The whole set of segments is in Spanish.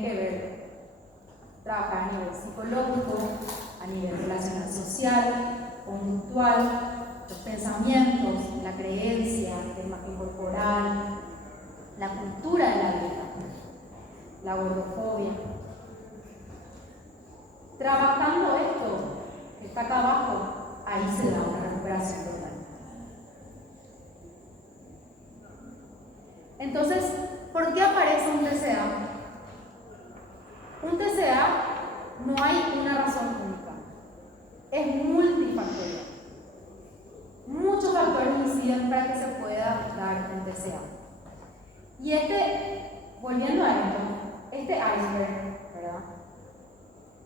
que ver, trabajar a nivel psicológico, a nivel relacional social, conductual, los pensamientos, la creencia, la imagen corporal, la cultura de la vida, la gordofobia. Trabajando esto, que está acá abajo, ahí se da una recuperación total. Entonces, ¿por qué aparece un TCA? Un TCA no hay una razón única, es multifactorial. Muchos factores inciden para que se pueda dar un TCA. Y volviendo a esto, este iceberg, ¿verdad?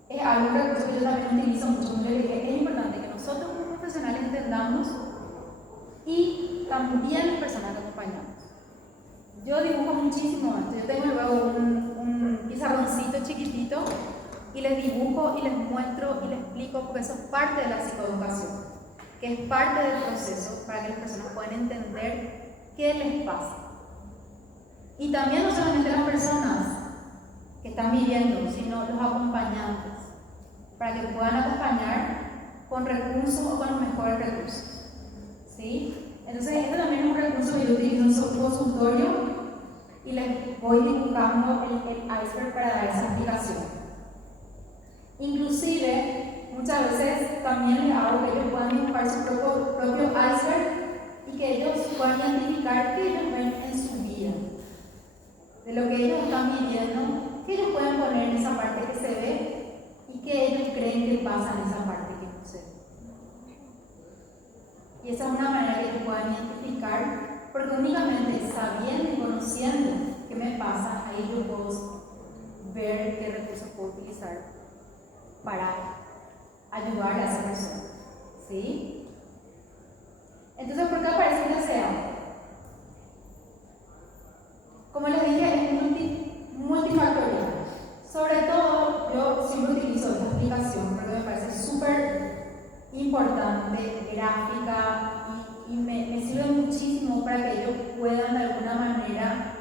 Es algo que yo también utilizo mucho. Yo le dije, es importante que nosotros como profesionales entendamos y también las personas que acompañamos. Yo dibujo muchísimo esto. Yo tengo luego un pizarroncito chiquitito y les dibujo y les muestro y les explico, porque eso es parte de la psicoeducación, que es parte del proceso para que las personas puedan entender qué les pasa. Y también no solamente las personas que están viviendo, sino los acompañantes, para que puedan acompañar con recursos o con los mejores recursos. ¿Sí? Entonces, este también es un recurso que yo utilizo en su consultorio y les voy dibujando el iceberg para dar esa explicación. Inclusive, muchas veces también les hago que ellos puedan dibujar su propio iceberg y que ellos puedan identificar qué ellos ven en su vida, de lo que ellos están viviendo, que ellos pueden poner en esa parte que se ve y que ellos creen que pasa en esa parte que no se ve. Y esa es una manera que ellos puedan identificar, porque únicamente sabiendo y conociendo qué me pasa, ahí yo puedo ver qué recursos puedo utilizar para ayudar a esa persona. ¿Sí? Entonces, ¿por qué aparece un deseo? Como les dije, es multifactorial. Sobre todo, yo siempre utilizo esta explicación porque me parece súper importante, gráfica, y me sirve muchísimo para que ellos puedan de alguna manera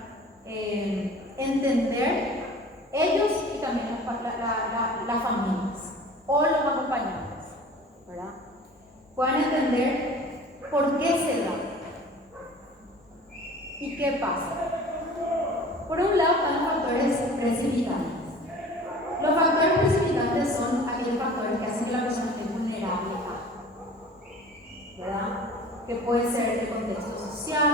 entender, ellos y también las familias o los acompañantes, ¿verdad? Puedan entender por qué se da y qué pasa. Por un lado están los factores precipitantes. Los factores precipitantes son aquellos factores que hacen que la persona esté vulnerable a, ¿verdad? Que puede ser el contexto social,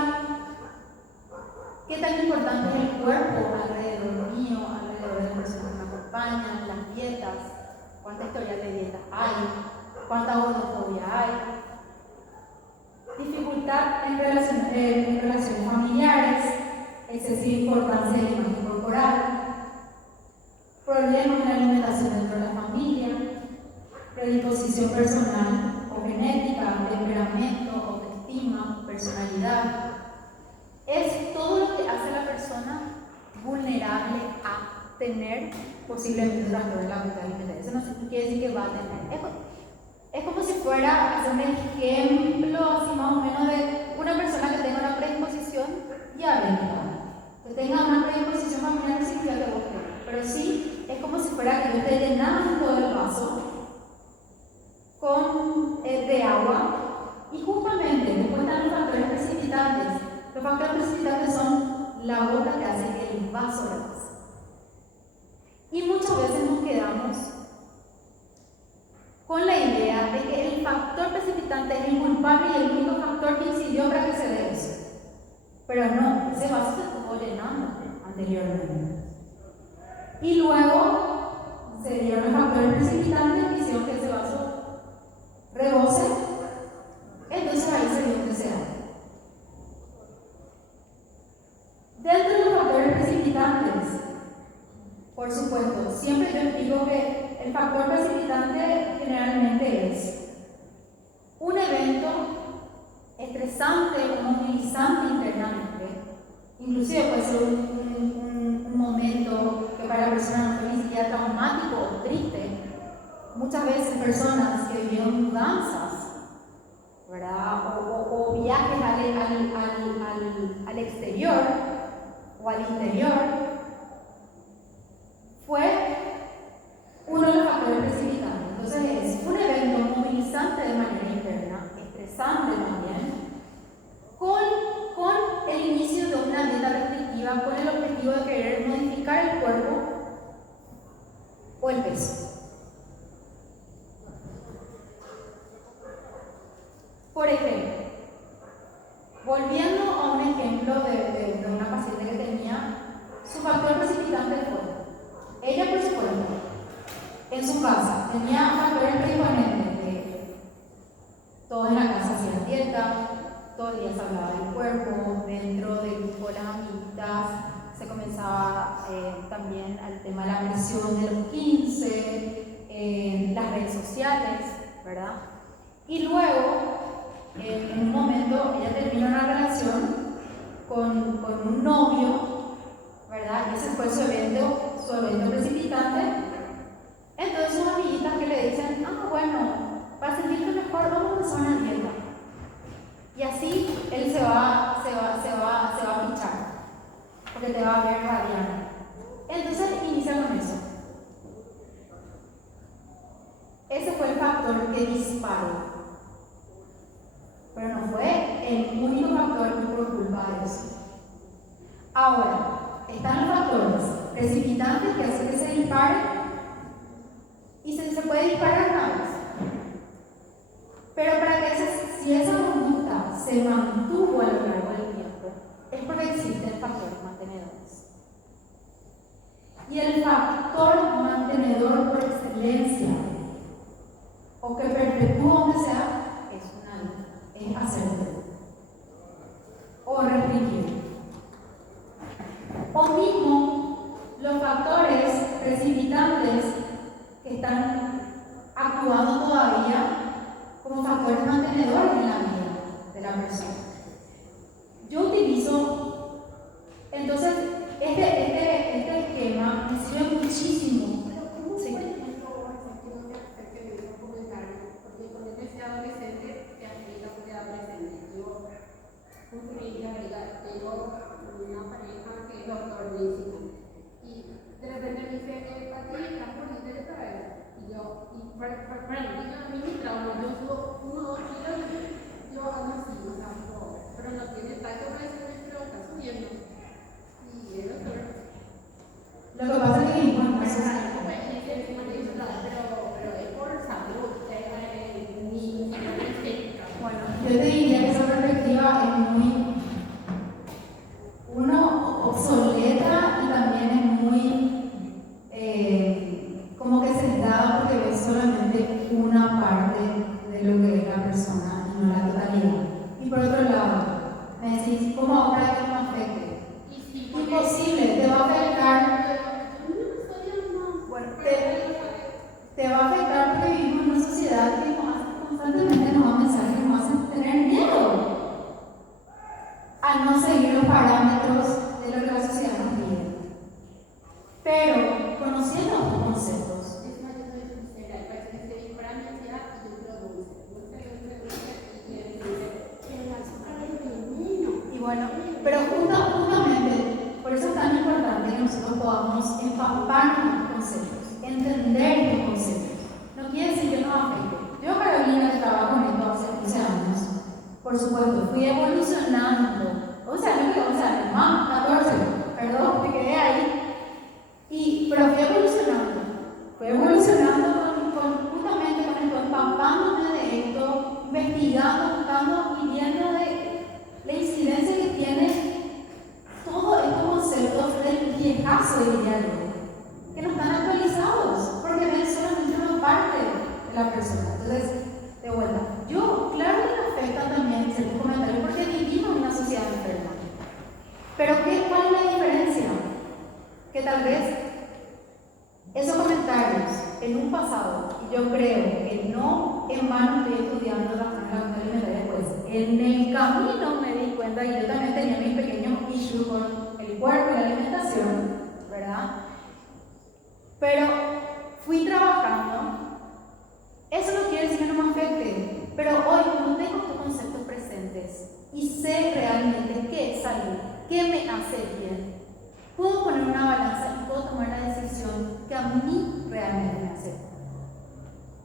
qué tan importante es el cuerpo alrededor mío, alrededor de las personas que me acompañan, las dietas, cuánta historia de dietas hay, cuánta gordofobia hay, dificultad en relaciones familiares, excesiva importancia de la imagen corporal, problemas en la alimentación dentro de la familia, predisposición personal o genética, temperamento, autoestima, personalidad. Es todo lo que hace a la persona vulnerable a tener posiblemente trastorno de la conducta alimentaria. Eso no quiere decir que va a tener. Es como si fuera a hacer un ejemplo así más o menos de una persona que tenga una predisposición diabética, que tenga una predisposición familiar sin que le guste, pero sí es como si fuera que yo esté llenando el vaso de agua, y justamente después están los factores precipitantes. Los factores precipitantes son la gota que hace que el vaso rebase. Y muchas veces nos quedamos con la idea de que el factor precipitante es el culpable y el único factor que incidió para que se dé eso. Pero no, ese vaso se estuvo llenando anteriormente. Y luego se dieron los factores precipitantes que hicieron que ese vaso rebose. Entonces ahí se dio un TCA. Dentro de los factores precipitantes, por supuesto, siempre yo explico que el factor precipitante generalmente es un evento estresante o movilizante internamente, inclusive puede ser un momento que para la persona no fue ni siquiera traumático o triste. Muchas veces personas que vivieron mudanzas, ¿verdad? O viajes al exterior o al interior, el cuerpo o el peso. Por ejemplo, volviendo a un ejemplo de una paciente que tenía su factor precipitante fue, ella por supuesto, en su casa tenía factores predisponentes de todos en la casa hacían dieta, todo el día se hablaba del cuerpo, dentro del grupo de las amiguitas se comenzaba también el tema de la presión de los 15, las redes sociales, ¿verdad? Y luego, en un momento, ella termina una relación con un novio, ¿verdad? Y ese fue su evento precipitante. Entonces sus amiguitas que le dicen, bueno, para sentirte mejor vamos a empezar una dieta. Y así él se va a pichar, porque te va a ver radiante. Entonces inicia con eso. Ese fue el factor que disparó. Pero no fue el único factor por culpa de eso. Ahora, están los factores precipitantes que hacen que se dispare y se puede disparar una vez. Pero para que si esa conducta se mantuvo a lo largo del tiempo, es porque existen factores mantenedores. Y el factor mantenedor por excelencia, o que perpetúa donde sea, es hacerlo o restringir. O mismo los factores precipitantes que están actuando todavía como factores mantenedores en la vida de la persona. Yo utilizo, entonces, este esquema me sirve muchísimo. ¿Sí? Tengo una pareja que es doctor de medicina y de repente me dice, Pati, estás bonita de traer. Y yo, para mí mi trauma, yo subo 1 o 2 kilos, yo hago así, o sea, pero no tiene tacto para decirme, pero está subiendo. Y el doctor. Lo que pasa es que pero es por salud, ni estética. Bueno, yo te diría que esa perspectiva es muy obsoleta y también es muy como que sesgada porque ves solamente una parte de lo que es la persona y no la totalidad. Y por otro lado, me decís, ¿cómo ahora que no me afecte? Imposible, te va a afectar. Bueno, te va a afectar porque vivimos en una sociedad que constantemente nos da mensajes que nos hacen tener miedo a no seguir los parámetros de lo que la sociedad nos pide. Pero, conociendo los conceptos, y bueno, pero justamente, por eso es tan importante que nosotros podamos empaparnos en los conceptos, entender los conceptos. No quiere decir que nos afecte. Yo, Carolina, que trabajo en esto hace 15 años, por supuesto, fui evolucionando. Más, 14, perdón, me quedé ahí. Pero fui evolucionando justamente con esto, empapándome de esto, investigando, buscando y viendo de la incidencia que tiene todos estos conceptos del viejazo, diría yo, que no están actualizados, porque ven solamente una parte de la persona. Entonces, de vuelta, claro que me afecta también ciertos comentarios, porque vivimos en una sociedad enferma. Pero ¿cuál es la diferencia? Que tal vez esos comentarios en un pasado, y yo creo que no en vano estoy estudiando la forma alimentaria después, en el camino me di cuenta que yo también tenía mis pequeños issues con el cuerpo y la alimentación, ¿verdad? Pero fui trabajando. Eso no quiere decir que no me afecte, pero hoy como tengo estos conceptos presentes y sé realmente qué es salud, qué me hace bien, puedo poner una balanza y puedo tomar la decisión que a mí realmente me hace bien.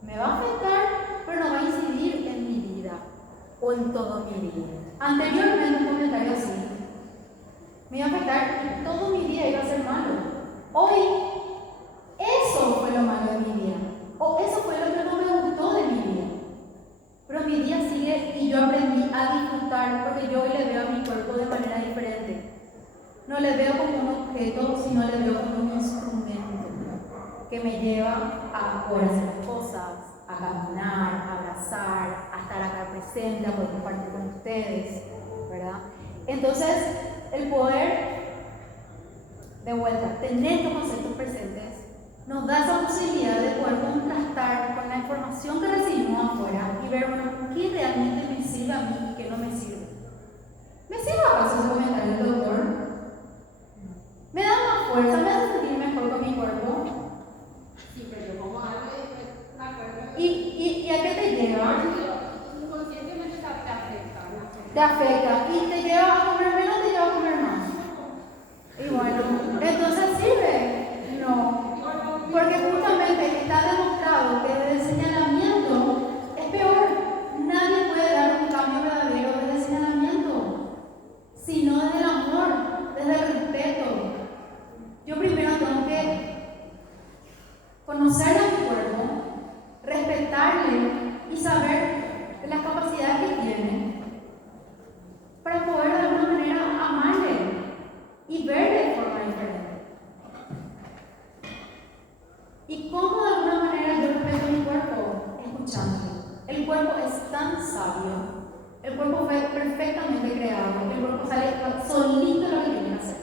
Me va a afectar, pero no va a incidir en mi vida o en todo mi día. Anteriormente un comentario así me iba a afectar y todo mi día iba a ser malo. Hoy poder hacer las cosas, a caminar, a abrazar, a estar acá presente, a poder compartir con ustedes, ¿verdad? Entonces, el poder, de vuelta, tener estos conceptos presentes, nos da esa posibilidad de poder contrastar con la información que recibimos afuera y ver, bueno, qué realmente me sirve a mí y qué no me sirve. ¿Me sirve acaso ese comentario del doctor? ¿Me da más fuerza? ¿Me hace sentir mejor con mi cuerpo? Sí, pero como algo de la cuerda. ¿Y a qué te lleva? Inconscientemente te afecta. Te afecta. ¿Y te lleva a comer menos o te lleva a comer más? Y bueno, entonces sirve. No. Porque justamente está demostrado que desde el señalamiento es peor. Nadie puede dar un cambio verdadero desde el señalamiento, sino desde el amor, desde el respeto. Yo primero tengo que conocer a mi cuerpo, respetarle y saber las capacidades que tiene para poder de alguna manera amarle y verle de forma diferente. ¿Y cómo de alguna manera yo respeto a mi cuerpo? Escuchándolo. El cuerpo es tan sabio, el cuerpo fue perfectamente creado, el cuerpo sale solito lo que tiene que hacer.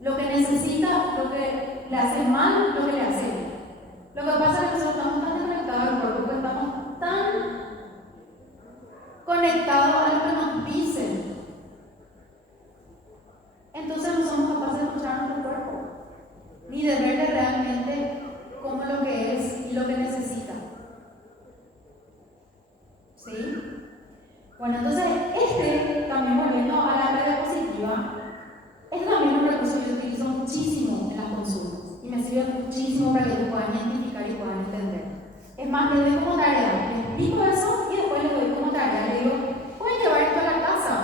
Lo que necesita, lo que le hace mal, lo que le hace bien. Lo que pasa es que nosotros estamos tan conectados al cuerpo, que estamos tan conectados a lo que nos dicen. Entonces no somos capaces de escuchar nuestro cuerpo, ni de verle realmente como lo que es y lo que necesita. ¿Sí? Bueno, entonces también volviendo a la red positiva, también es un recurso que yo utilizo muchísimo en las consultas y me sirve muchísimo para que ellos puedan identificar y puedan entender. Es más, les doy como tarea, les explico eso y después les doy como tarea, les digo, pueden llevar esto a la casa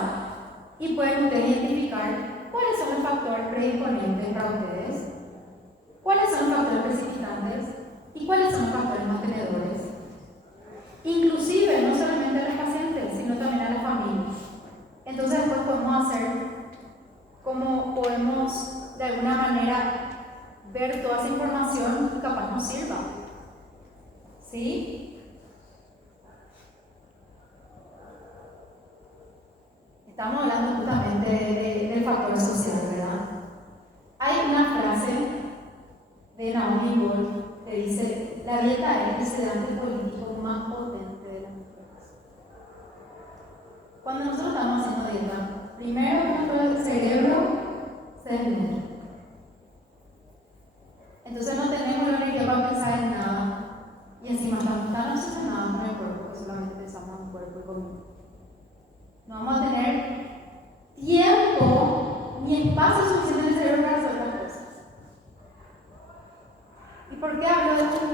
y pueden ustedes identificar cuáles son los factores predisponentes para ustedes, cuáles son los factores precipitantes y cuáles son los factores mantenedores. Inclusive, no solamente a los pacientes, sino también a las familias. Entonces después podemos hacer como podemos de alguna manera ver toda esa información y capaz nos sirva. ¿Sí? Estamos hablando justamente del factor social, ¿verdad? Hay una frase de Naomi Wolf que dice: la dieta es el sedante político más potente de las mujeres. Cuando nosotros estamos haciendo dieta, primero nuestro cerebro se desnuda. Entonces no tenemos la energía para pensar en nada y encima estamos tan obsesionados con el cuerpo que solamente pensamos en el cuerpo y comida. No vamos a tener tiempo ni espacio suficiente en el cerebro para hacer otras cosas. ¿Y por qué hablo de esto?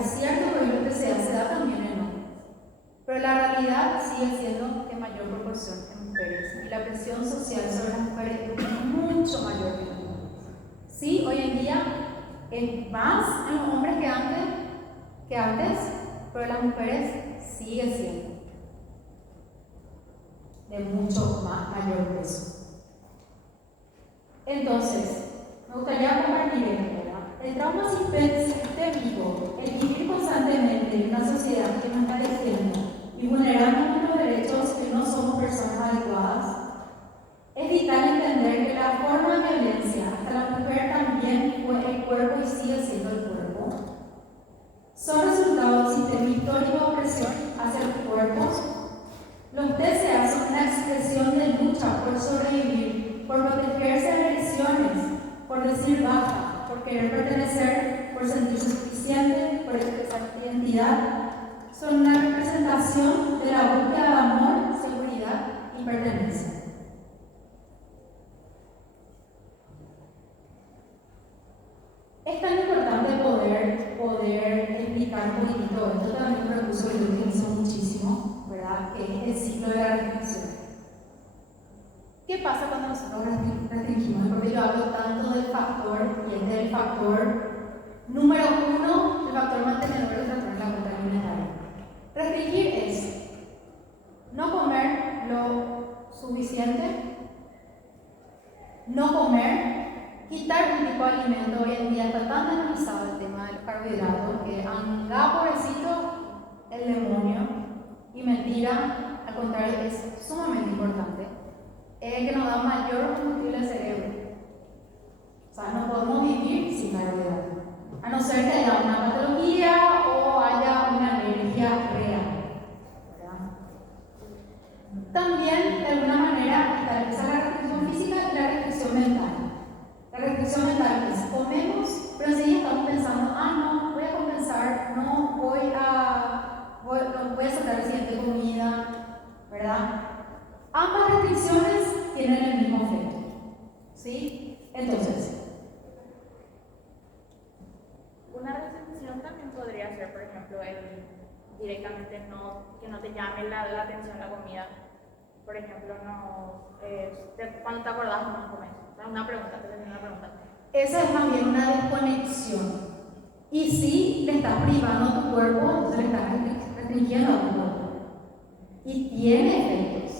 Es cierto que el TCA se da también en hombres, pero la realidad sigue siendo que mayor proporción en mujeres y la presión social sobre las mujeres es mucho mayor que en los hombres. Sí, hoy en día es más en los hombres que antes, pero las mujeres sigue siendo de mucho mayor peso. Entonces, me gustaría compartir esto, ¿verdad? El trauma sistémico, el vivir constantemente en una sociedad que nos está diciendo y vulnerando nuestros derechos que no somos personas adecuadas, es vital entender que la forma de violencia hasta la mujer también fue el cuerpo y sigue siendo el cuerpo. Son resultados del sistema histórico de opresión hacia los cuerpos. Los TCA son una expresión de lucha por sobrevivir, por protegerse de agresiones, por decir basta, por querer pertenecer, por sentirse suficiente, por expresar identidad. Son una representación de la búsqueda de amor, seguridad y pertenencia. Es tan importante poder explicar un poquitito esto, también un recurso que yo utilizo muchísimo, ¿verdad? Que es el ciclo de la restricción. ¿Qué pasa cuando nosotros restringimos? Porque yo hablo tanto del factor, y es del factor número 1, el factor mantenedor del trastorno de la conducta alimentaria. Restringir es no comer lo suficiente, no comer, quitar un tipo de alimento. Hoy en día está tan analizado el tema del carbohidrato que han y mentira, al contrario, es sumamente importante, es el que nos da mayor combustible al cerebro. O sea, no podemos vivir sin carbohidratos, a no ser que haya una patología o haya una alergia real, ¿verdad? También, de alguna manera, está la restricción física y la restricción mental. La restricción mental es comemos, pero enseguida estamos pensando, no, voy a compensar, no voy a sacar la siguiente comida, ¿verdad? Ambas restricciones tienen el mismo efecto, ¿sí? Entonces, una restricción también podría ser, por ejemplo, el directamente que no te llame la atención la comida. Por ejemplo, cuando te acordás no comes. Una pregunta, te voy a hacer una pregunta. Esa es más bien una desconexión. Y si le estás privando a tu cuerpo, entonces le estás restringiendo a tu cuerpo. Y tiene efectos.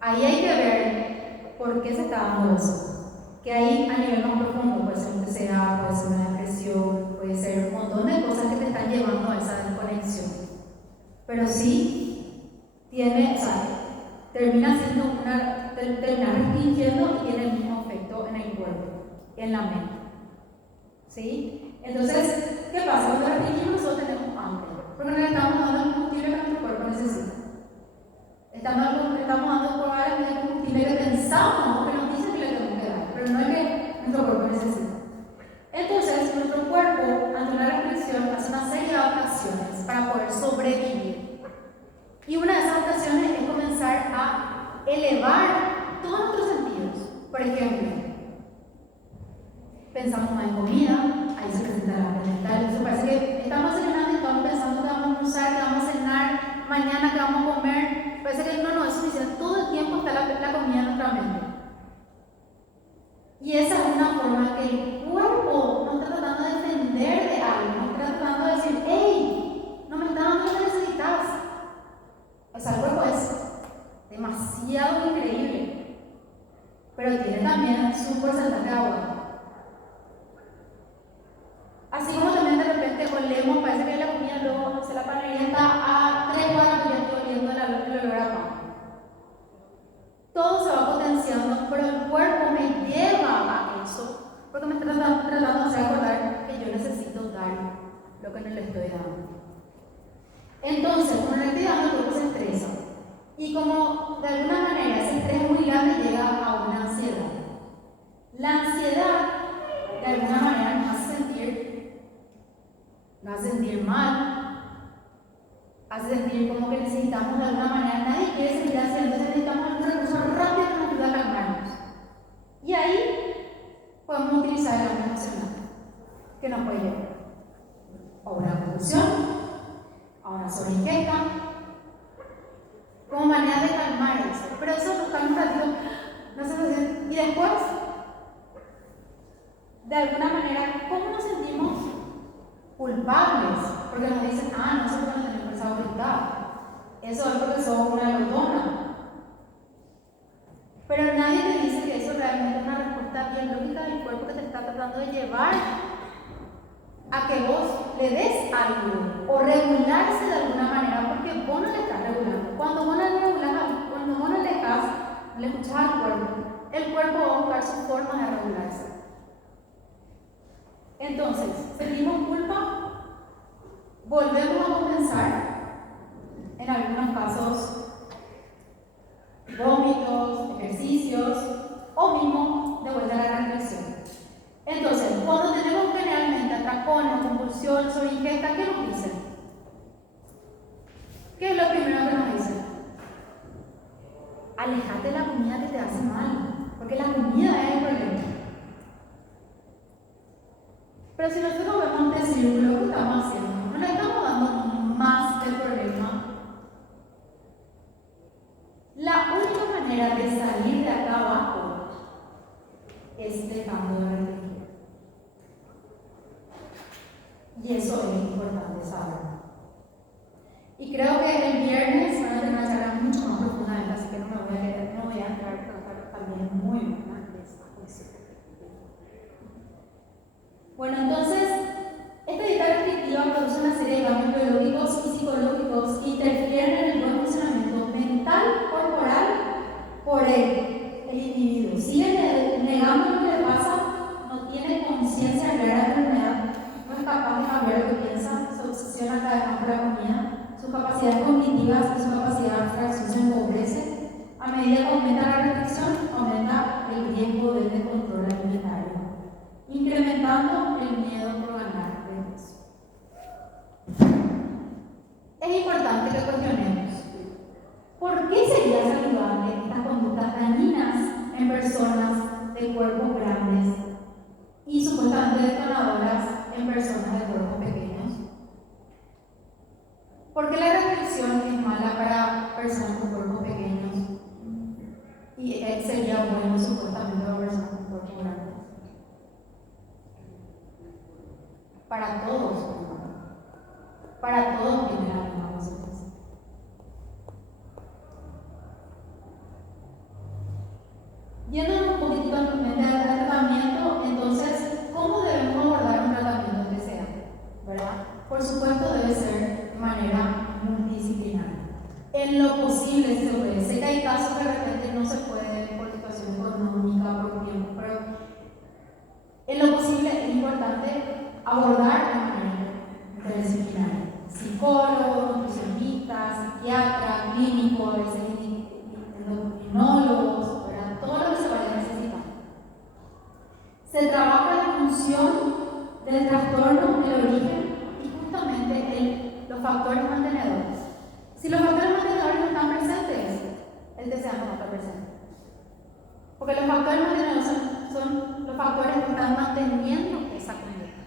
Ahí hay que ver por qué se está dando eso. Que ahí a nivel más profundo puede ser un TCA, puede ser una depresión, puede ser un montón de cosas que te están llevando a esa desconexión. Pero sí tiene, termina restringiendo y tiene el mismo efecto en el cuerpo, en la mente. ¿Sí? Entonces, ¿qué pasa? Cuando restringimos nosotros tenemos hambre, porque no le estamos dando el combustible que nuestro cuerpo necesita. Estamos dando probablemente el combustible que pensamos que nos dice que le tenemos que dar, pero no es que nuestro cuerpo necesita. Entonces, nuestro cuerpo, ante una restricción, hace una serie de adaptaciones para poder sobrevivir. Y una de esas adaptaciones es comenzar a elevar todos nuestros sentidos. Por ejemplo, pensamos más en comida, ahí se presenta la hambre mental. Entonces parece que estamos cenando y estamos pensando que vamos a almorzar, que vamos a cenar, mañana que vamos a comer. Parece que no es suficiente. Todo el tiempo está la comida en nuestra mente. Y esa es una forma que el cuerpo nos está tratando de defender de algo, nos está tratando de decir, hey, no me está dando lo que necesitas. O sea, el cuerpo es demasiado increíble, pero tiene también su porcentaje de agua. Así como también de repente olemos, parece que la comida luego, no sé, la panadería está a 3 cuadras y ya estoy oliendo el olor a pan. Todo se va potenciando, pero el cuerpo me lleva a eso, porque me está tratando de hacer acordar que yo necesito dar lo que no le estoy dando. Entonces, cuando le estoy dando, el cuerpo se estresa. Y como de alguna manera ese estrés muy grande llega a una ansiedad. La ansiedad, de alguna manera, nos hace sentir mal, hace sentir como que necesitamos de alguna manera, nadie quiere sentir así, entonces necesitamos un recurso rápido que nos ayude a calmarnos. Y ahí podemos utilizar el cambio emocional, que nos puede llevar a una confusión, a una sobreingesta, como manera de calmar eso. Pero eso nos calma un ratito, no se. Y después, de alguna manera, ¿cómo nos sentimos? Culpables, porque nos dicen, no sé por qué no tenemos esa voluntad. Eso es porque sos una glotona. Pero nadie te dice que eso realmente es una respuesta biológica del cuerpo que te está tratando de llevar a que vos le des algo o regularse de alguna manera, porque vos no le estás regulando. Cuando vos no le regulas, cuando vos no le escuchas al cuerpo, el cuerpo va a buscar sus formas de regularse. Entonces, sentimos culpa, volvemos a compensar, en algunos casos, vómitos, ejercicios, o mismo de vuelta a la restricción. Entonces, cuando tenemos generalmente atracón o compulsión sobre ingesta, ¿qué nos dicen? ¿Qué es lo primero que nos dicen? Alejate de la comida que te hace mal, porque la comida es el problema. Pero si nosotros vemos este círculo que estamos haciendo, no le estamos dando más del problema. La única manera de salir de acá abajo es dejando de restringir. Y eso es importante saber. Y creo que el viernes van a tener una charla mucho más profunda, así que no voy a entrar, pero también muy buena de esta cuestión. Bueno, entonces, esta dieta restrictiva produce una serie de cambios biológicos y psicológicos que interfieren en el buen sobre el individuo. Sigue negando lo que le pasa, no tiene conciencia clara de la enfermedad, no es capaz de cambiar lo que piensa, se obsesiona cada vez más por la comida, sus capacidades cognitivas y su capacidad de abstracción se empobrece. A medida que aumenta la restricción, aumenta el riesgo del descontrol alimentario, incrementando el miedo por ganar de peso. Es importante que cuestionemos ¿por qué sería saludable estas conductas dañinas en personas de cuerpos grandes y supuestamente detonadoras en personas de cuerpos pequeños? ¿Por qué la restricción es mala para personas con cuerpos pequeños y sería bueno supuestamente para personas con cuerpos grandes? Para todos, para todos tiene la misma consecuencia. Yendo un poquitito al tratamiento, entonces, ¿cómo debemos abordar un tratamiento que sea? ¿Verdad? Por supuesto, debe ser de manera multidisciplinaria. En lo posible se puede. Sé que hay casos que de repente no se puede por situación económica, por tiempo, pero en lo posible es importante abordar de manera interdisciplinaria. Psicólogos, nutricionistas, psiquiatras, clínicos, a veces endocrinólogos, todo lo que se vaya a necesitar. Se trabaja la función del trastorno, el origen y justamente los factores mantenedores. Si los factores mantenedores no están presentes, el TCA no va a estar presente. Porque los factores mantenedores son los factores que están manteniendo esa conducta.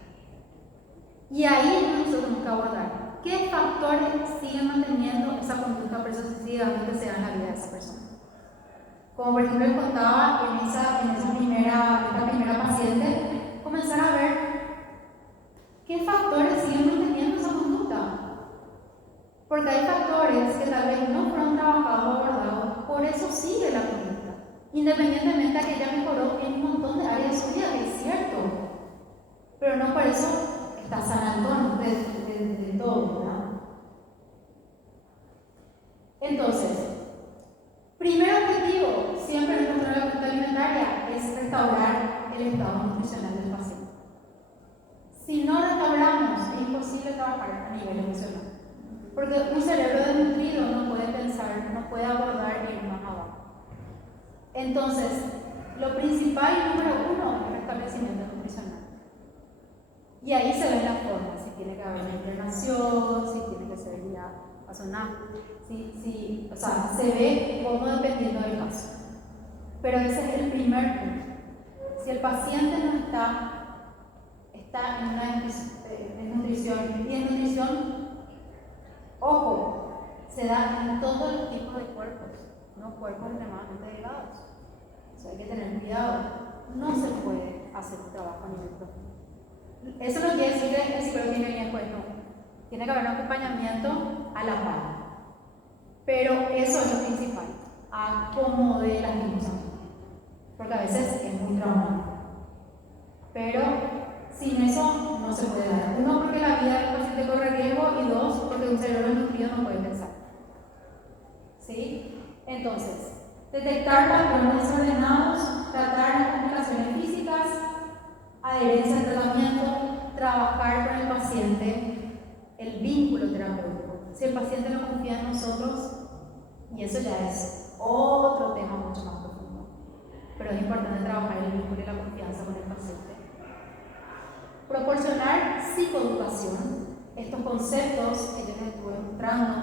Y ahí nosotros tenemos que abordar qué factores siguen manteniendo esa conducta persuasiva que se da en la vida de esa persona. Como por ejemplo les contaba en esta primera paciente, comenzar a ver qué factores siguen manteniendo esa conducta. Porque hay factores que tal vez no fueron trabajados o abordados, por eso sigue la conducta. Independientemente de que ella mejoró en un montón de áreas de su vida, que es cierto. Pero no por eso está sanando de todo, ¿verdad? Entonces, primer objetivo, siempre en el control de la conducta alimentaria, es restaurar el estado nutricional del paciente. Si no restauramos, es imposible trabajar a nivel emocional. Porque un cerebro desnutrido no puede pensar, no puede abordar y ir más abajo. Entonces, lo principal y número uno es el restablecimiento nutricional. Y ahí se ve la forma, si tiene que haber entrenación, si tiene que ser guía a sonar, o sea, se ve cómo dependiendo del caso. Pero ese es el primer punto. Si el paciente no está en una desnutrición, y en nutrición, ojo, se da en todos los tipos de cuerpos, no cuerpos extremadamente delgados. O sea, hay que tener cuidado. No se puede hacer un trabajo a nivel profundo. Eso no quiere decir que el psicólogo tiene que venir después, no. Tiene que haber un acompañamiento a la par. Pero eso es lo principal, acomode lastimosamente. Porque a veces es muy traumático. Pero sin eso no se puede dar. Uno, porque la vida del paciente corre riesgo, y dos, porque un cerebro nutrido no puede pensar. ¿Sí? Entonces, detectar patrones desordenados, tratar las complicaciones físicas, adherencia al tratamiento, trabajar con el paciente el vínculo terapéutico. Si el paciente no confía en nosotros, y eso ya es otro tema mucho más profundo, pero es importante trabajar el vínculo y la confianza con el paciente. Proporcionar psicoeducación, estos conceptos que yo les estuve mostrando,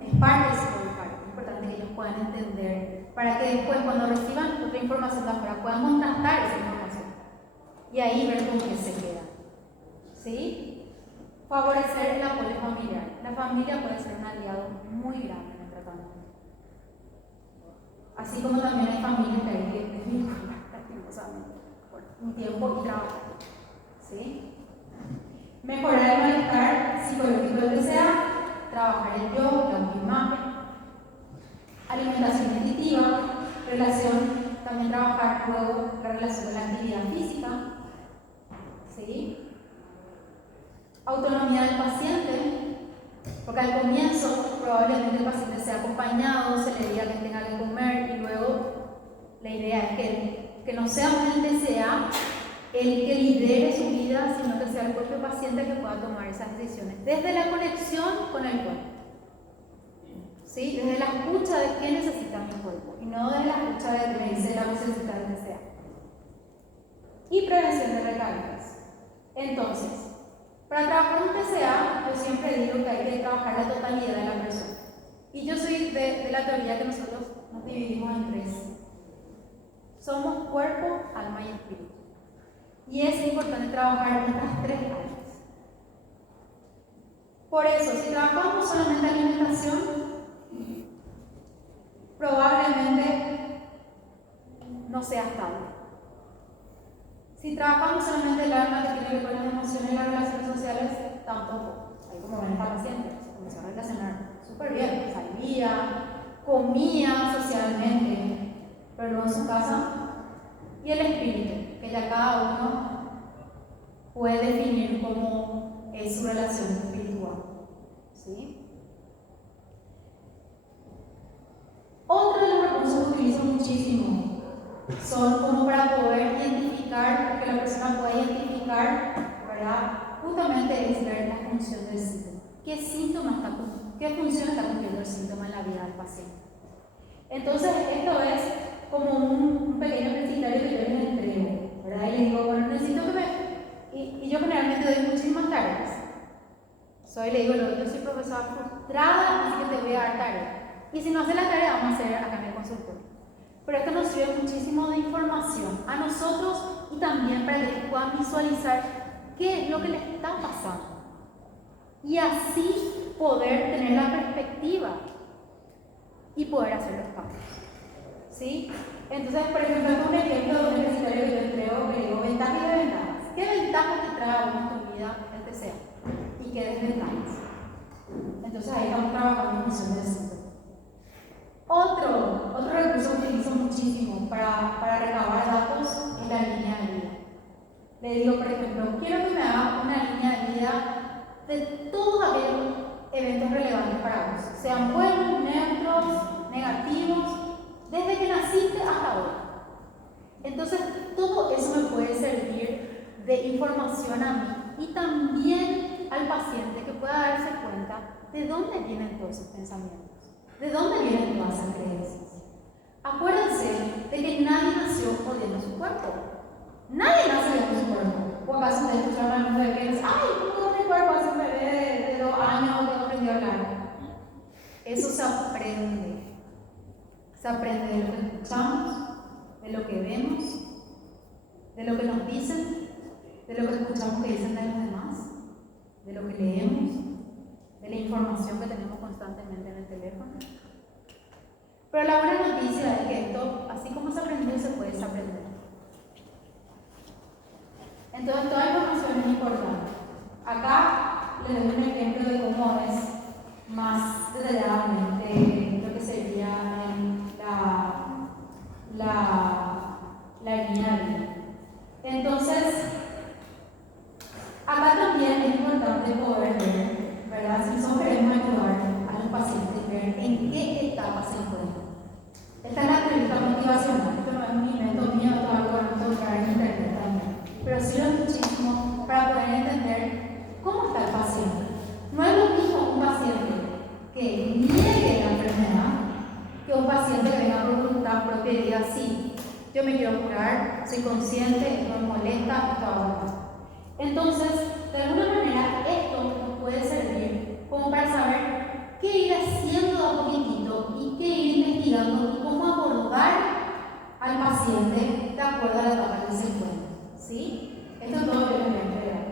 es parte de psicoeducar. Es importante que ellos puedan entender, para que después, cuando reciban otra información de afuera, puedan contrastar esa información y ahí ver con qué se queda. ¿Sí? Favorecer el apoyo familiar. La familia puede ser un aliado muy grande en el tratamiento. Así como también hay familias que hay que desvincular lastimosamente por un tiempo y trabajar. ¿Sí? Mejorar el malestar psicológico del TCA, trabajar el yo, la autoimagen, alimentación nutritiva, también trabajar luego la relación con la actividad física. ¿Sí? Autonomía del paciente, porque al comienzo probablemente el paciente sea acompañado, se le diga que tenga que comer y luego La idea es que no sea un TCA el que lidere su vida, sino que sea el propio paciente que pueda tomar esas decisiones, desde la conexión con el cuerpo. ¿Sí? Desde la escucha de qué necesita mi cuerpo y no desde la escucha de que me dice la necesita del TCA. Y prevención de recaídas. Entonces, para trabajar un TCA, yo siempre digo que hay que trabajar la totalidad de la persona. Y yo soy de la teoría que nosotros nos dividimos en tres. Somos cuerpo, alma y espíritu. Y es importante trabajar en estas tres áreas. Por eso, si trabajamos solamente alimentación, probablemente no sea estable. Si trabajamos solamente el alma que tiene que ver con las emociones y las relaciones sociales, tampoco. Ahí como ven esta paciente, se comenzó a relacionar súper bien, salía, comía socialmente, pero luego en su casa. Y el espíritu, que ya cada uno puede definir cómo es su relación espiritual. ¿Sí? Otro de los recursos que utilizo muchísimo son como para poder identificar, que la persona pueda identificar, ¿verdad? Justamente es ver la función del síntoma. ¿Qué función está cumpliendo el síntoma en la vida del paciente? Entonces, esto es como un pequeño recetario que yo les entrego, ¿verdad? Y les digo, bueno, necesito que me... Y yo generalmente doy muchísimas tareas. Le digo, yo soy profesora frustrada, así que te voy a dar tarea. Y si no haces la tarea, vamos a hacer acá en el consultorio. Pero esto nos sirve muchísimo de información a nosotros y también para que puedan visualizar qué es lo que les está pasando. Y así poder tener la perspectiva y poder hacer los cambios. ¿Sí? Entonces, por ejemplo, un ejemplo de un recetario que yo entrego, que digo ventajas y desventajas. ¿Qué ventajas te trae a tu vida el TCA? ¿Y qué desventajas? Entonces ahí estamos trabajando en función del síntoma. Otro recurso que utilizo muchísimo para recabar datos es la línea de vida. Le digo, por ejemplo, quiero que me haga una línea de vida de todos aquellos eventos relevantes para vos, sean buenos, neutros, negativos, desde que naciste hasta ahora. Entonces, todo eso me puede servir de información a mí y también al paciente que pueda darse cuenta de dónde vienen todos esos pensamientos, de dónde vienen todas esas creencias. Acuérdense de que nadie nació odiando su cuerpo. Nadie nace odiando su cuerpo. ¿O acaso ustedes escucharon a un bebé que dice, ay, ¿cómo mi cuerpo hace un bebé de 2 años que no aprendió a hablar? Eso se aprende. Se aprende de lo que escuchamos, de lo que vemos, de lo que nos dicen, de lo que escuchamos que dicen de los demás, de lo que leemos, de la información que tenemos constantemente en el teléfono. Pero la buena noticia es que esto, así como se aprendió, se puede desaprender. Entonces, toda información es importante. Acá les doy un ejemplo de cómo es más detalladamente lo que sería la línea de vida. Entonces, acá también es importante poder ver, ¿verdad? Si nosotros queremos ayudar a los pacientes, ver en qué etapa se encuentran. Esta es la entrevista motivacional. Esto no es un invento mío, esto es algo que vamos a encontrar en internet también. Pero sirve muchísimo para poder entender cómo está el paciente. No es lo mismo un paciente que niegue la enfermedad que un paciente que venga por voluntad propia y diga, sí, yo me quiero curar, soy consciente, esto me molesta, esto aguanta. Entonces, de alguna manera, esto nos puede servir como para saber qué ir haciendo de a poquitito y qué ir investigando y cómo abordar al paciente de acuerdo a la etapa en que se encuentra. ¿Sí? Esto es todo lo que les voy a entregar.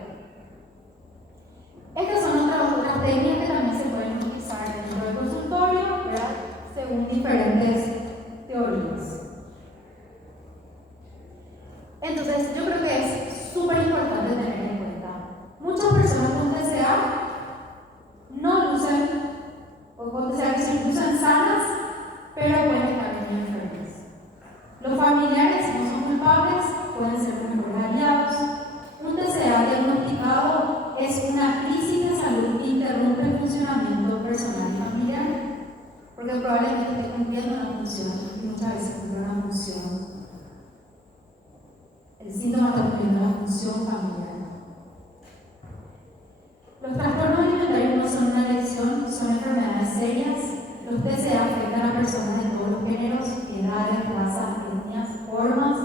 Estas son otras técnicas que también se pueden utilizar dentro del consultorio, ¿verdad? Según diferentes teorías. Entonces, yo creo que es súper importante tener en cuenta reproducción familiar. Los trastornos alimentarios no son una elección, son enfermedades serias. Los TCA afectan a personas de todos los géneros, edades, razas, etnias, formas.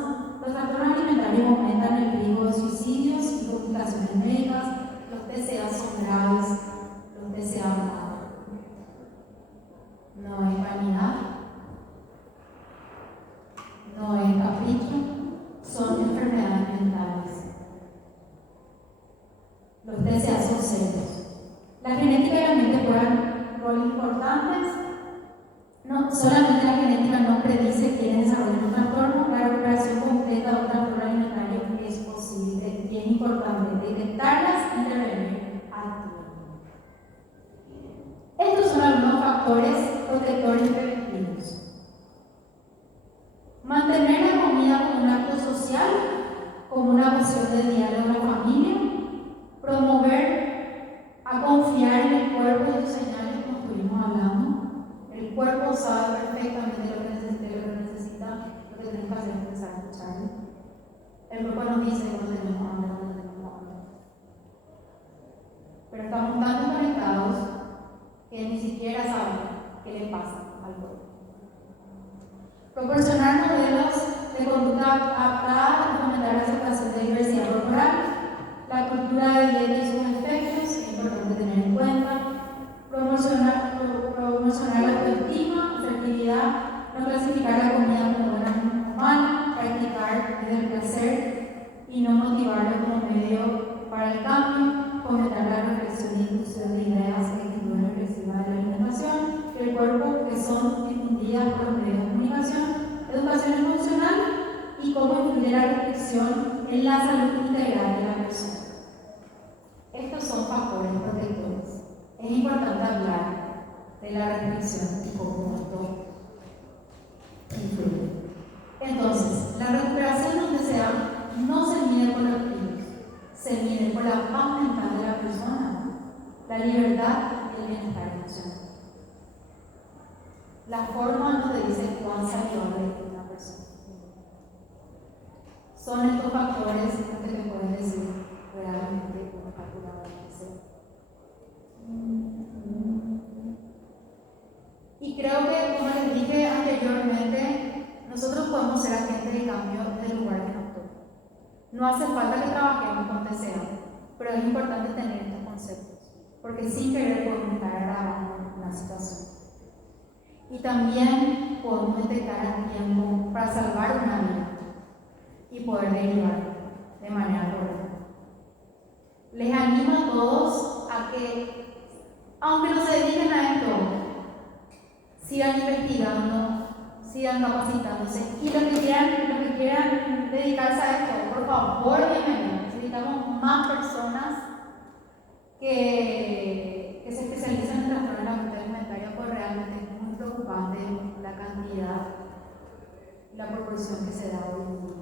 Los trastornos alimentarios aumentan el riesgo de suicidios y complicaciones médicas. Los TCA son graves, los TCA matan. No es vanidad, no es capricho, son enfermedades mentales. Los TCA son serios. La genética y la mente juegan roles importantes. No, solamente la genética no predice quién desarrolla un trastorno. La recuperación completa de un trastorno alimentario es posible y es importante detectarlas y intervenir a tiempo. Estos son algunos factores protectores preventivos. Mantener la comida como un acto social, como una opción de diálogo en la familia. Promover a confiar en el cuerpo y sus señales, como estuvimos hablando. El cuerpo sabe perfectamente lo que necesita, lo que tenemos que hacer es empezar a escucharlo. El cuerpo nos dice cuando tenemos hambre, cuando no tenemos hambre. Pero estamos tan desconectados que ni siquiera sabemos qué le pasa al cuerpo. Proporcionar modelos de conducta adaptada y fomentar la aceptación de diversidad corporal. La cultura de dieta y sus efectos es importante tener en cuenta. Promocionar la autoestima, asertividad, no clasificar la comida como buena o mala, practicar desde el placer y no motivarla como medio para el cambio, fomentar la reflexión y inclusión de ideas y actitudes reflexivas de la alimentación y el cuerpo, que son difundidas por los medios de comunicación, educación emocional y cómo influye la reflexión en la salud integral de la persona. Estos son factores protectores. Es importante hablar de la restricción y cómo esto influye. Entonces, la recuperación donde se da no se mide por los kilos, se mide por la paz mental de la persona, la libertad y el bienestar emocional. La forma no te dice cuán saludable es una persona. Son estos factores los que te pueden decir realmente una calculadora que sea. Y creo que, como les dije anteriormente, nosotros podemos ser agentes de cambio del lugar que nos toca. No hace falta que trabajemos con TCA, pero es importante tener estos conceptos, porque sin querer podemos estar agravando una situación. Y también podemos detectar a tiempo para salvar una vida y poder derivar de manera correcta. Les animo a todos a que, aunque no se dediquen a esto, sigan investigando, sigan capacitándose y los que quieran dedicarse a esto, por favor, bienvenidos. Necesitamos más personas que se especialicen en trastornos de la conducta alimentaria, porque realmente es muy preocupante la cantidad y la proporción que se da hoy en día.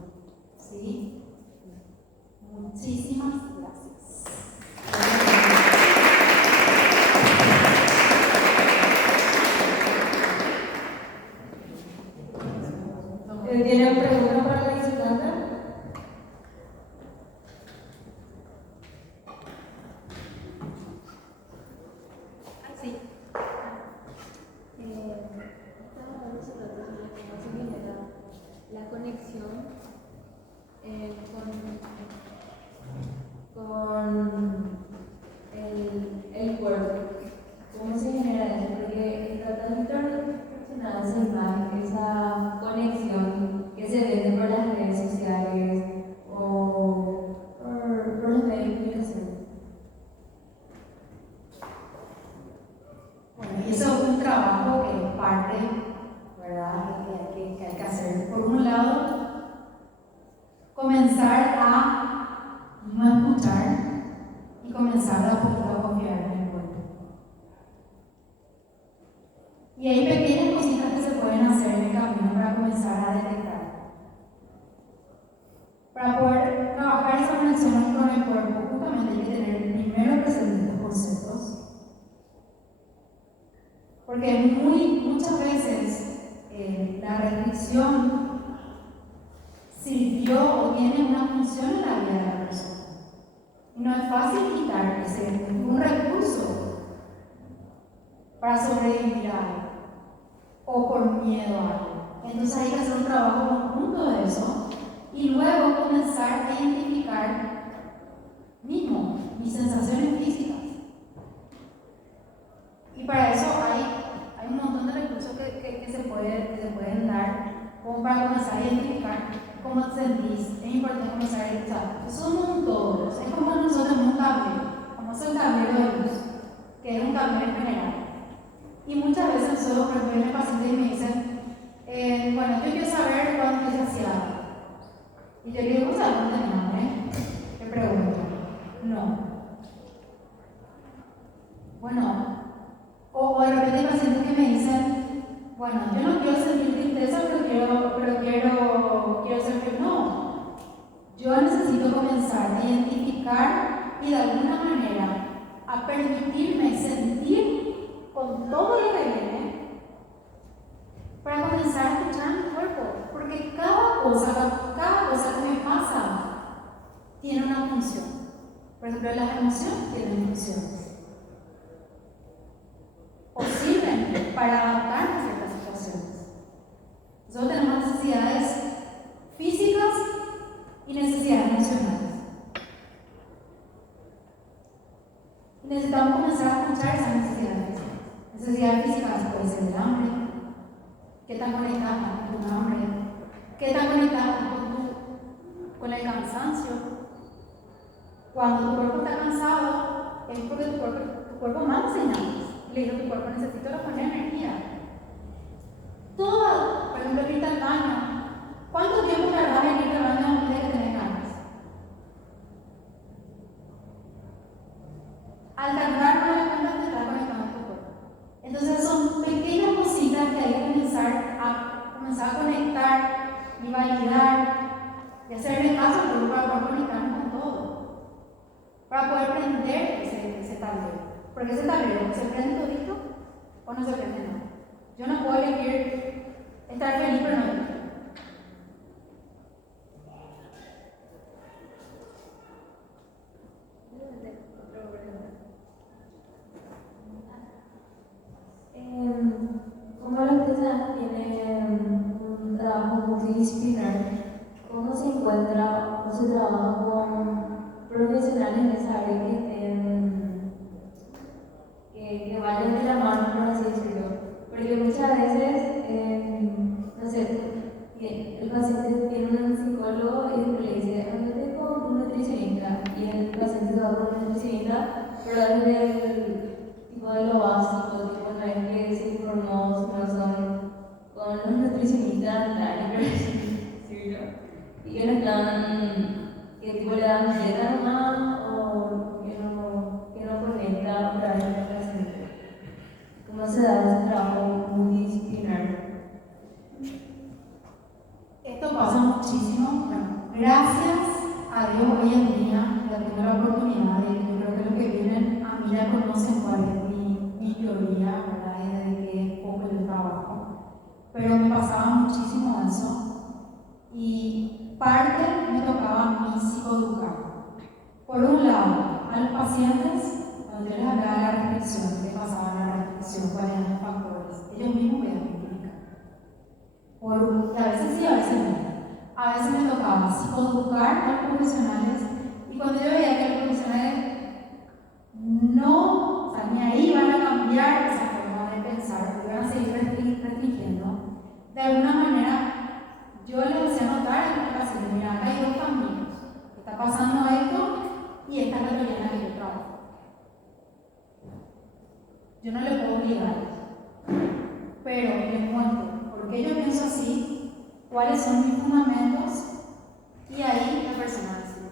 ¿Sí? Muchísimas gracias. ¿Tienen preguntas para la visitante? Sí. Estamos hablando sobre la conexión con el cuerpo. ¿Cómo se genera eso? Porque está tan distorsionada esa imagen, esa conexión que se vende por las redes sociales o por los medios de comunicación. Bueno, y eso es un trabajo que es parte, ¿verdad?, que hay que hacer. Por un lado, comenzar a no escuchar y comenzar a poquito a confiar en el cuerpo. Y hay pequeñas cositas que se pueden hacer en el camino para comenzar a detectar. Para poder trabajar esa conexión con el cuerpo, justamente hay que tener primero presentes estos conceptos. Porque muchas veces la restricción sirvió o tiene una función en la vida de la persona. no es fácil quitar ese, un recurso para sobrevivir a algo o por miedo a algo. Entonces hay que hacer un trabajo conjunto de eso y luego comenzar a identificar mismo mis sensaciones físicas. Y para eso hay un montón de recursos que se pueden dar como para comenzar a identificar cómo te sentís. Es importante comenzar a escuchar. Somos un todo, es como nosotros un tablero, como es el tablero de luz, que es un tablero en general. Y muchas veces nosotros, por ejemplo, vienen pacientes y me dicen, bueno, yo quiero saber cuándo estoy saciada. Y yo le digo, ¿sabes cuándo tenés hambre? Le pregunto, no. Bueno, o de repente hay pacientes que me dicen, bueno, yo no quiero sentir tristeza, pero quiero ser feliz. No. Yo necesito comenzar a identificar y de alguna manera a permitirme sentir con todo lo que viene para comenzar a escuchar mi cuerpo. Porque cada cosa que me pasa tiene una función. Por ejemplo, las emociones tienen funciones. O sirven para adaptarnos a ciertas situaciones. Nosotros tenemos necesidades físicas y necesidades emocionales. Y necesitamos comenzar a escuchar esas necesidades físicas. Necesidades físicas puede ser el hambre. ¿Qué tan conectada estás con tu hambre? ¿Qué tan conectada estás con el cansancio? Cuando tu cuerpo está cansado, es porque tu cuerpo manda señales. Le digo a tu cuerpo, necesito reponer energía. Todo, por ejemplo, irte al baño. ¿Cuánto tiempo tardas en ir al baño antes de que tenés ganas? Al tardar no le cuenta te estás conectando a tu cuerpo. Entonces son pequeñas cositas que hay que comenzar a conectar y validar y hacerle caso para poder conectarnos con todo. Para poder prender ese tablero. Porque ese tablero, ¿se prende todito o no se prende nada? Yo no puedo elegir estar feliz, pero no. Como la empresa tiene un trabajo multidisciplinar, ¿cómo se encuentra o se trabaja con profesionales en esa área que vayan de la mano, por así decirlo? Porque muchas veces, no sé, el paciente tiene un psicólogo y después le dice, andate con un nutricionista, y el paciente se va con un nutricionista, pero darle el tipo de lo básico, tipo no es que se informó su razón con los nutricionistas, por así decirlo, y que no están, que tipo le dan dieta nomás o que no conecta otra vez con el paciente. ¿Cómo se da ese trabajo multidisciplinar? Esto pasa muchísimo. Bueno, gracias a Dios hoy en día ya tengo la oportunidad de, yo creo que los que vienen a mí ya conocen cuál es mi teoría, ¿verdad? Desde que poco yo trabajo. Pero me pasaba muchísimo eso. Y parte me tocaba a mí psicoeducar. Por un lado, a los pacientes, cuando yo les hablaba de la restricción, les pasaba la restricción, cuáles eran los factores, ellos mismos me iban a explicar. A veces sí, a veces no. A veces me tocaba psicoeducar a los profesionales y cuando yo veía que los profesionales no, o sea, ni ahí iban a cambiar esa forma de pensar, iban a seguir restringiendo, de alguna manera yo les hacía notar a los pacientes, mira, acá hay dos caminos, está pasando esto y esta es la teoría en la que yo trabajo. Yo no le puedo obligar, pero les muestro por qué yo pienso así, cuáles son mis fundamentos y ahí la persona decide.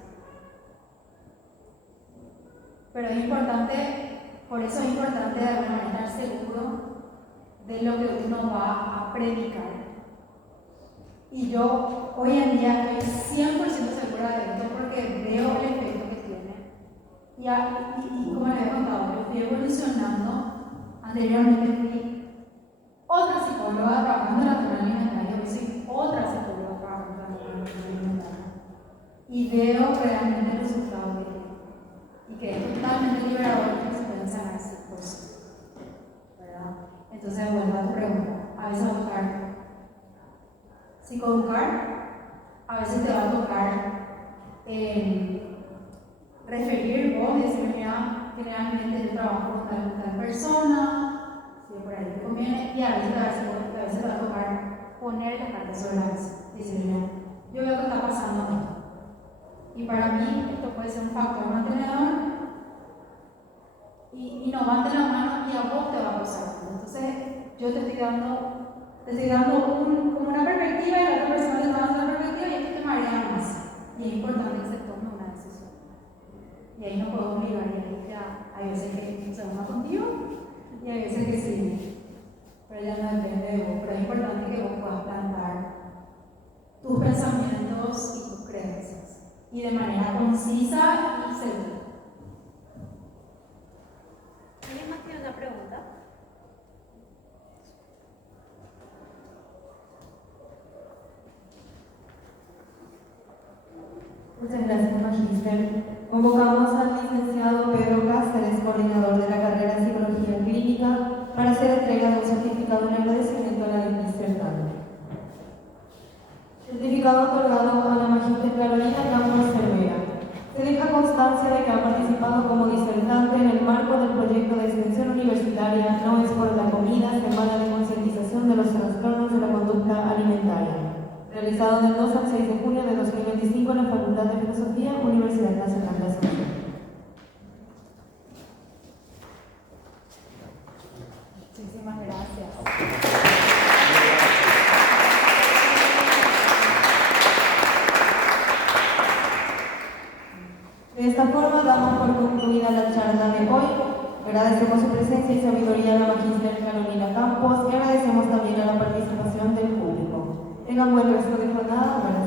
Pero es importante, por eso es importante de alguna manera estar seguro de lo que uno va a predicar. Y yo hoy en día estoy 100% segura de esto porque veo el efecto que tiene. Y como les he contado, yo fui evolucionando. Anteriormente fui otra psicóloga trabajando en la zona alimentaria, hoy soy otra psicóloga trabajando en la zona alimentaria. Y veo realmente el resultado de ello. sobre la mesa. Dice, mira, yo veo que está pasando esto. Y para mí esto puede ser un factor mantenedor y no va de la mano y a vos te va a pasar. Entonces, yo te estoy dando como una perspectiva y la otra persona te está dando otra perspectiva y esto te marea más. Y es importante que se tome una decisión. Y ahí no puedo obligar, y ahí ya hay veces que se va contigo y hay veces que sí. Pero ya no depende de vos. Pero es importante que vos puedas plantar tus pensamientos y tus creencias. Y de manera concisa y segura. ¿Alguien más tiene una pregunta? Muchas gracias, Magíster. Convocamos al licenciado Pedro Cáceres, coordinador de la carrera de Psicología Clínica, para hacer entrega de un certificado en agradecimiento a la Magíster Carlos. Certificado otorgado a la Magíster Carolina Campos Cervera. Se deja constancia de que ha participado como disertante en el marco del proyecto de extensión universitaria No es por la comida, semana de concientización de los trastornos de la conducta alimentaria, realizado del 2 al 6 de junio de 2025 en la Facultad de Filosofía, Universidad Nacional de Asunción. Muchísimas gracias. De esta forma damos por concluida la charla de hoy. Agradecemos su presencia y sabiduría a la Magíster Carolina Campos y agradecemos también a la participación del público. Tengan buen resto de jornada.